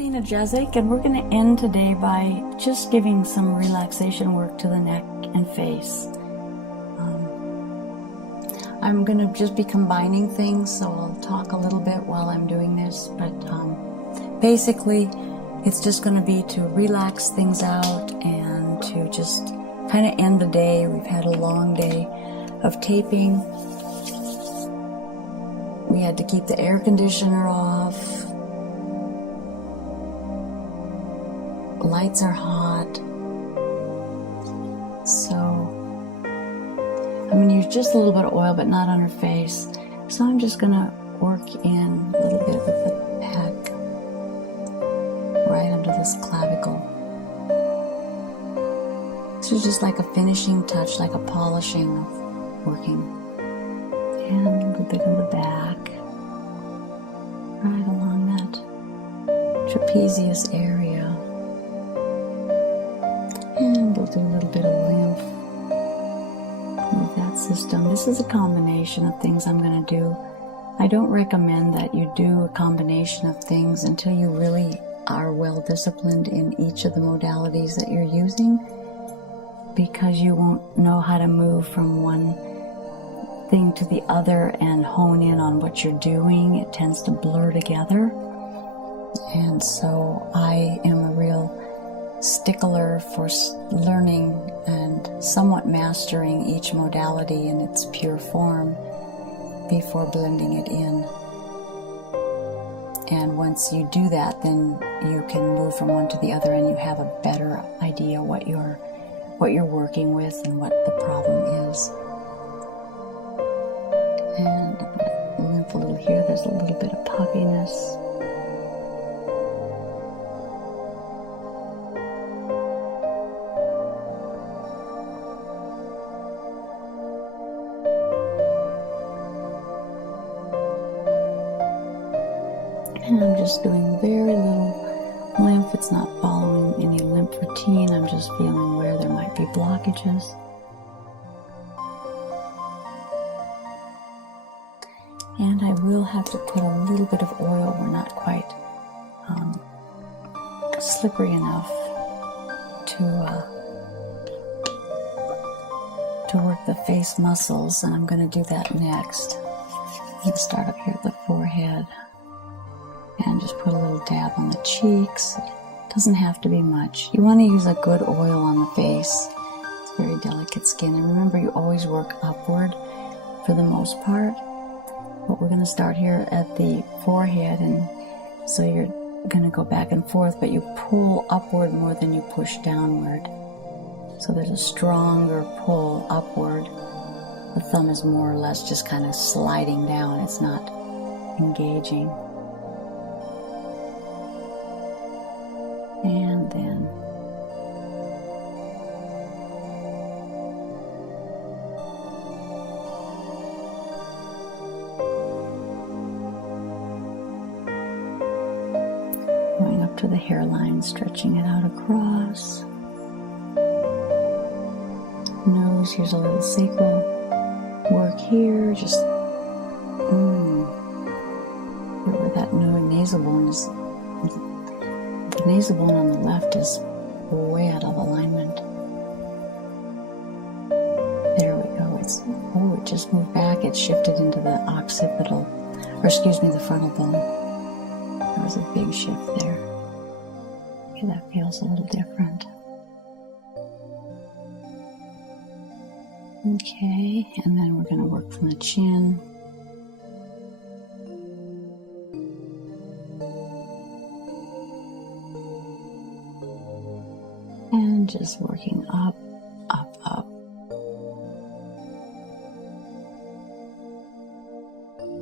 Athena Jezik, and we're going to end today by just giving some relaxation work to the neck and face. I'm going to just be combining things, so I'll talk a little bit while I'm doing this, but basically it's just going to be to relax things out and to just kind of end the day. We've had a long day of taping. We had to keep the air conditioner off. Lights are hot. So I'm going to use just a little bit of oil, but not on her face. So I'm just going to work in a little bit with the pack right under this clavicle. This is just like a finishing touch, like a polishing of working. And a little bit in the back, right along that trapezius area. And we'll do a little bit of lymph with that system. This is a combination of things I'm going to do. I don't recommend that you do a combination of things until you really are well disciplined in each of the modalities that you're using, because you won't know how to move from one thing to the other and hone in on what you're doing. It tends to blur together. And so I am a real stickler for learning and somewhat mastering each modality in its pure form before blending it in. And once you do that, then you can move from one to the other and you have a better idea what you're working with and what the problem is. And I'm going to lymph a little here. There's a little bit of puffiness. And I'm just doing very little lymph. It's not following any lymph routine. I'm just feeling where there might be blockages. And I will have to put a little bit of oil. We're not quite slippery enough to work the face muscles, and I'm going to do that next. I'm going to start up here at the forehead. And just put a little dab on the cheeks. Doesn't have to be much. You want to use a good oil on the face. It's very delicate skin. And remember, you always work upward for the most part. But we're going to start here at the forehead, and so you're going to go back and forth, but you pull upward more than you push downward. So there's a stronger pull upward. The thumb is more or less just kind of sliding down. It's not engaging. And then going up to the hairline, stretching it out across. Nose, here's a little sacral work here, just where that nasal bone is. The nasal bone on the left is way out of alignment. There we go. It just moved back. It shifted into the occipital, the frontal bone. There was a big shift there. Okay, that feels a little different. Okay, and then we're going to work from the chin. And just working up, up, up.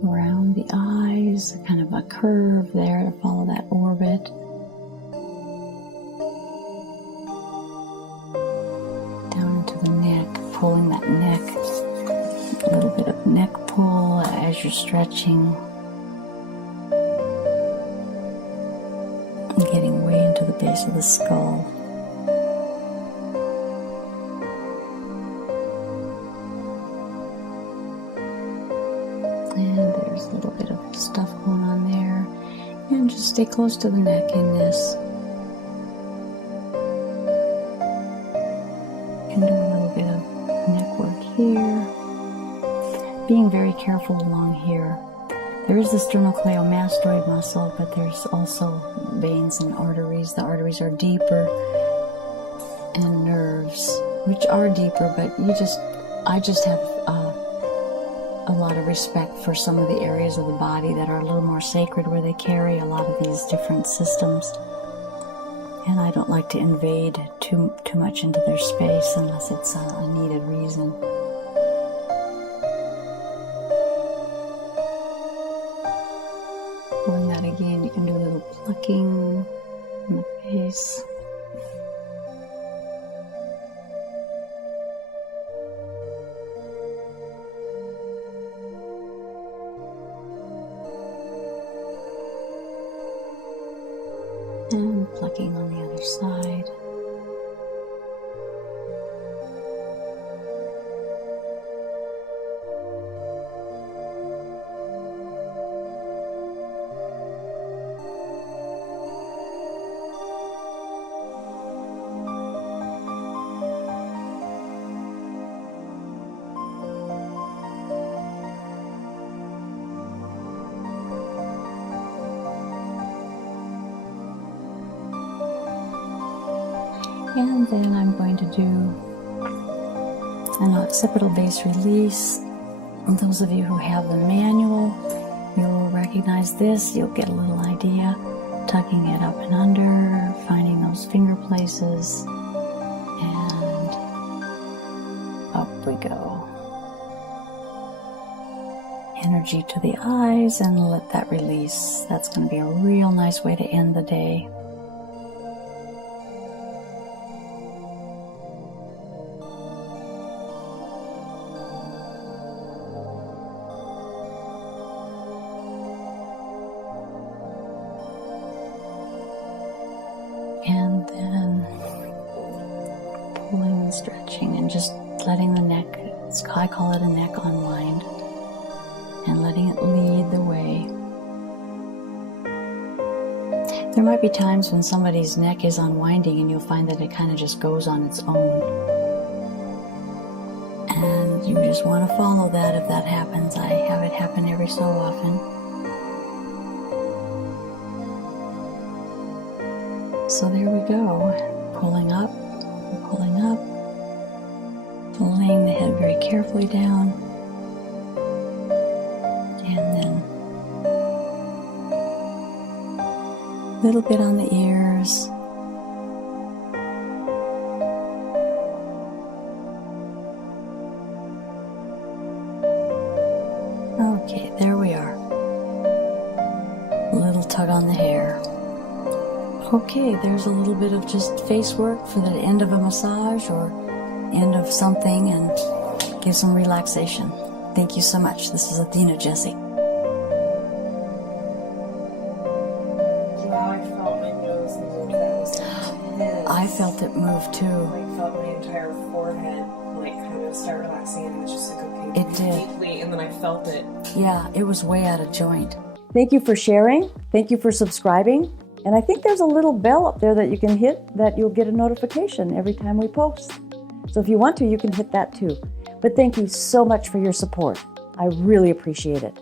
Around the eyes, kind of a curve there to follow that orbit. Down into the neck, pulling that neck. A little bit of neck pull as you're stretching. And getting way into the base of the skull. And there's a little bit of stuff going on there. And And just stay close to the neck in this. And do a little bit of neck work here. Being very careful along here. There is the sternocleidomastoid muscle, but there's also veins and arteries. The arteries are deeper, and nerves, which are deeper, but I just have a lot of respect for some of the areas of the body that are a little more sacred, where they carry a lot of these different systems. And I don't like to invade too much into their space unless it's a needed reason. Doing that again, you can do a little plucking in the face. And plucking on the other side. And then I'm going to do an occipital base release. And those of you who have the manual, you'll recognize this. You'll get a little idea. Tucking it up and under, finding those finger places, and up we go. Energy to the eyes, and let that release. That's going to be a real nice way to end the day. And then pulling and stretching and just letting the neck, I call it a neck unwind, and letting it lead the way. There might be times when somebody's neck is unwinding and you'll find that it kind of just goes on its own. And you just want to follow that if that happens. I have it happen every so often. So there we go, pulling up, laying the head very carefully down, and then a little bit on the ears. Okay, there we are. A little tug on the hair. Okay, there's a little bit of just face work for the end of a massage or end of something, and give some relaxation. Thank you so much. This is Athena Jezik. Wow, I felt my nose move. That was intense. I felt it move too. I felt my entire forehead kind of start relaxing, and it was just okay. It did. Deeply, and then I felt it. Yeah, it was way out of joint. Thank you for sharing. Thank you for subscribing. And I think there's a little bell up there that you can hit that you'll get a notification every time we post. So if you want to, you can hit that too. But thank you so much for your support. I really appreciate it.